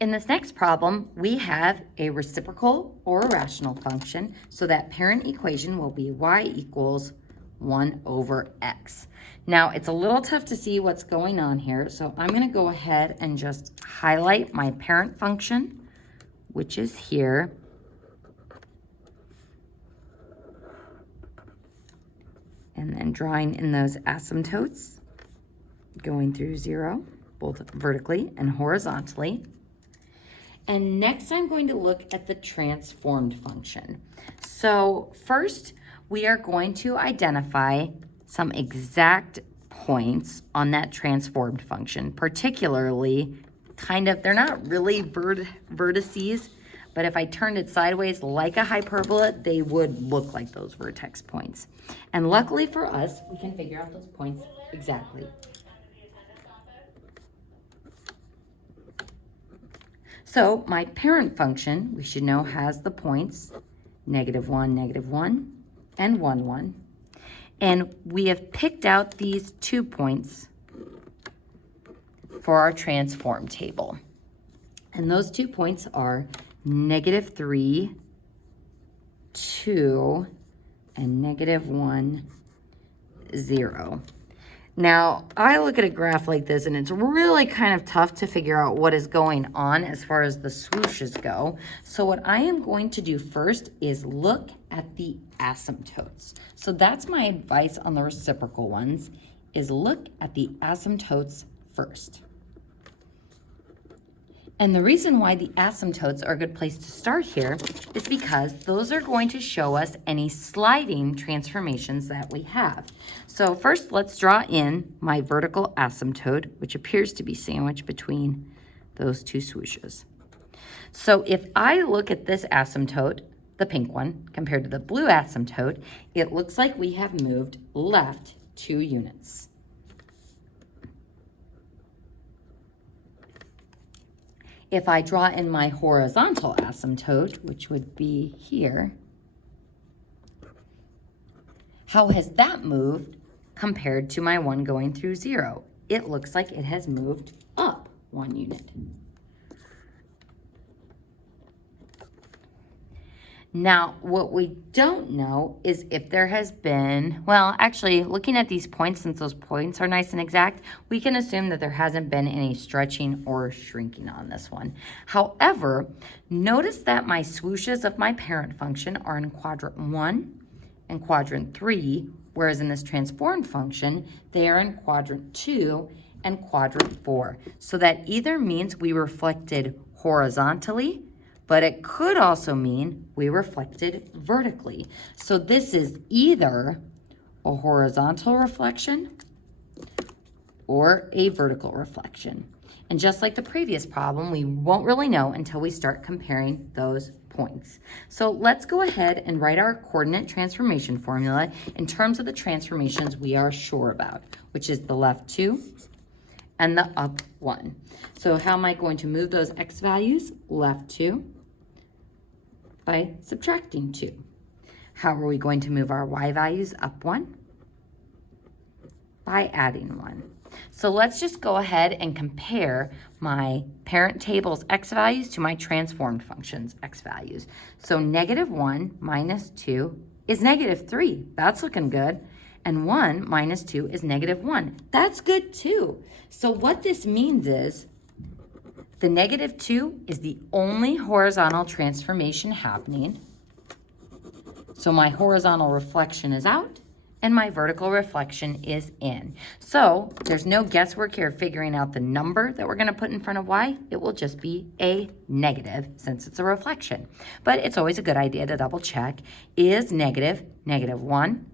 In this next problem, we have a reciprocal or a rational function, so that parent equation will be y equals 1 over x. Now, it's a little tough to see what's going on here, so I'm going to go ahead and just highlight my parent function, which is here. And then drawing in those asymptotes, going through 0, both vertically and horizontally. And next I'm going to look at the transformed function. So first we are going to identify some exact points on that transformed function, particularly they're not really vertices, but if I turned it sideways like a hyperbola, they would look like those vertex points. And luckily for us, we can figure out those points exactly. So my parent function, we should know, has the points -1, and 1, 1. And we have picked out these 2 points for our transform table. And those 2 points are -3, 2, and -1, 0. Now, I look at a graph like this and it's really kind of tough to figure out what is going on as far as the swooshes go. So what I am going to do first is look at the asymptotes. So that's my advice on the reciprocal ones, is look at the asymptotes first. And the reason why the asymptotes are a good place to start here is because those are going to show us any sliding transformations that we have. So first, let's draw in my vertical asymptote, which appears to be sandwiched between those 2 swooshes. So if I look at this asymptote, the pink one, compared to the blue asymptote, it looks like we have moved left 2 units. If I draw in my horizontal asymptote, which would be here, how has that moved compared to my one going through 0? It looks like it has moved up 1 unit. Now, what we don't know is if there has been, well, actually, looking at these points, since those points are nice and exact, we can assume that there hasn't been any stretching or shrinking on this one. However, notice that my swooshes of my parent function are in quadrant 1 and quadrant 3, whereas in this transformed function, they are in quadrant 2 and quadrant 4. So that either means we reflected horizontally, but it could also mean we reflected vertically. So this is either a horizontal reflection or a vertical reflection. And just like the previous problem, we won't really know until we start comparing those points. So let's go ahead and write our coordinate transformation formula in terms of the transformations we are sure about, which is the left 2 and the up 1. So how am I going to move those x values? Left 2 by subtracting 2. How are we going to move our y values? Up 1 by adding 1. So let's just go ahead and compare my parent table's x values to my transformed function's x values. So -1 minus 2 is -3. That's looking good. And 1 minus 2 is -1. That's good too. So what this means is the -2 is the only horizontal transformation happening. So my horizontal reflection is out and my vertical reflection is in. So there's no guesswork here figuring out the number that we're going to put in front of y. It will just be a negative since it's a reflection. But it's always a good idea to double check. Is -1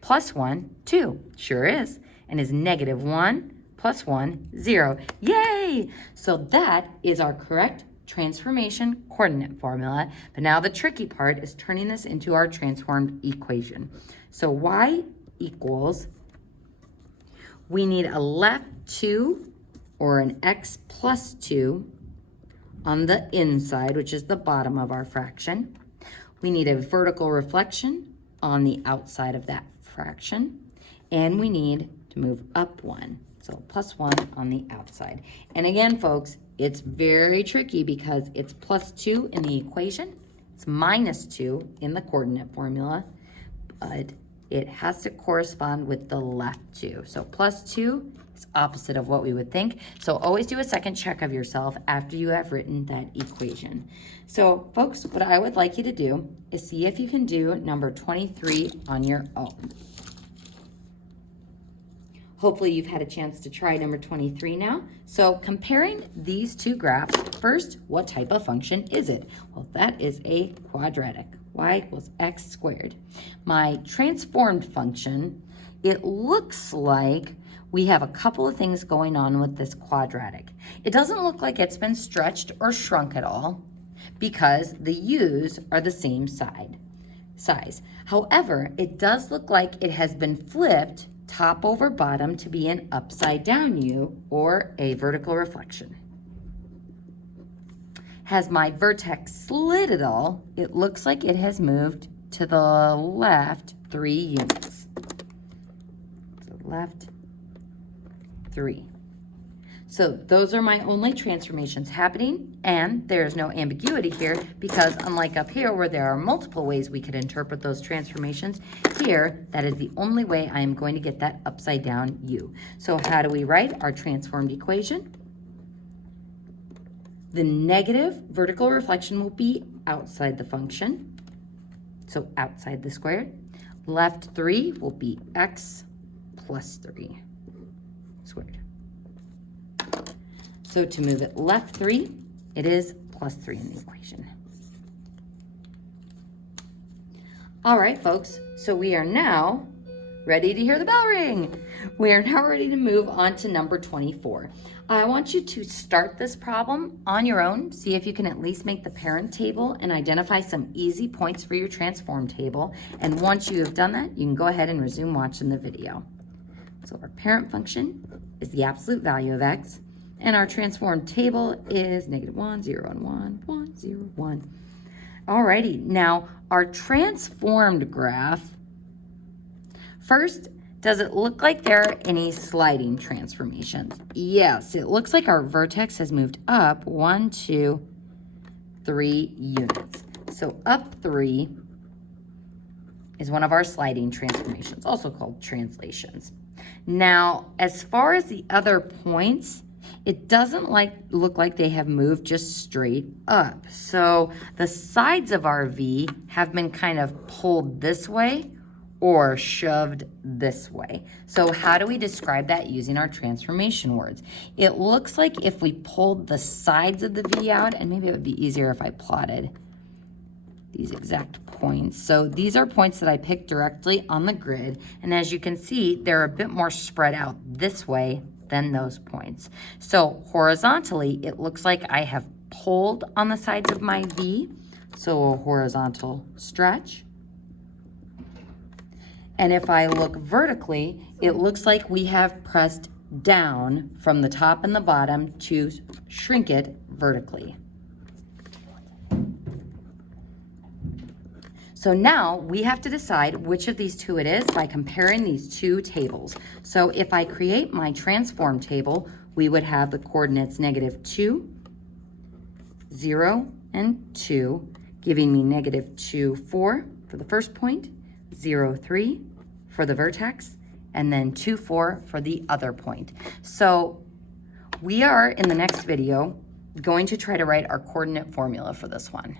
plus 1, 2? Sure is. And is -1 plus 1, 0. Yay! So that is our correct transformation coordinate formula. But now the tricky part is turning this into our transformed equation. So y equals, we need a left 2 or an x plus 2 on the inside, which is the bottom of our fraction. We need a vertical reflection on the outside of that fraction. And we need to move up 1. So plus 1 on the outside. And again, folks, It's very tricky because it's plus 2 in the equation. It's minus 2 in the coordinate formula, but it has to correspond with the left 2. So plus 2 is opposite of what we would think. So always do a second check of yourself after you have written that equation. So folks, what I would like you to do is see if you can do number 23 on your own. Hopefully you've had a chance to try number 23 now. So comparing these two graphs, first, what type of function is it? Well, that is a quadratic. Y equals x squared. My transformed function, it looks like we have a couple of things going on with this quadratic. It doesn't look like it's been stretched or shrunk at all because the u's are the same size. However, it does look like it has been flipped top over bottom to be an upside down U or a vertical reflection. Has my vertex slid at all? It looks like it has moved to the left 3 units. So left 3. So those are my only transformations happening, and there's no ambiguity here because unlike up here where there are multiple ways we could interpret those transformations, here that is the only way I am going to get that upside down U. So how do we write our transformed equation? The negative vertical reflection will be outside the function, so outside the squared. Left 3 will be x plus 3 squared. So to move it left 3, it is plus 3 in the equation. All right, folks, so we are now ready to hear the bell ring. We are now ready to move on to number 24. I want you to start this problem on your own. See if you can at least make the parent table and identify some easy points for your transform table. And once you have done that, you can go ahead and resume watching the video. So our parent function is the absolute value of x. And our transformed table is -1, 0, and 1, 1, 0, 1. Alrighty, now our transformed graph, first, does it look like there are any sliding transformations? Yes, it looks like our vertex has moved up 1, 2, 3 units. So up 3 is one of our sliding transformations, also called translations. Now, as far as the other points, it doesn't look like they have moved just straight up. So the sides of our V have been kind of pulled this way or shoved this way. So how do we describe that using our transformation words? It looks like if we pulled the sides of the V out, and maybe it would be easier if I plotted these exact points. So these are points that I picked directly on the grid. And as you can see, they're a bit more spread out this way than those points. So horizontally, it looks like I have pulled on the sides of my V, so a horizontal stretch. And if I look vertically, it looks like we have pressed down from the top and the bottom to shrink it vertically. So now we have to decide which of these two it is by comparing these two tables. So if I create my transform table, we would have the coordinates -2, 0, and 2, giving me -2, 4 for the first point, 0, 3 for the vertex, and then 2, 4 for the other point. So we are, in the next video, going to try to write our coordinate formula for this one.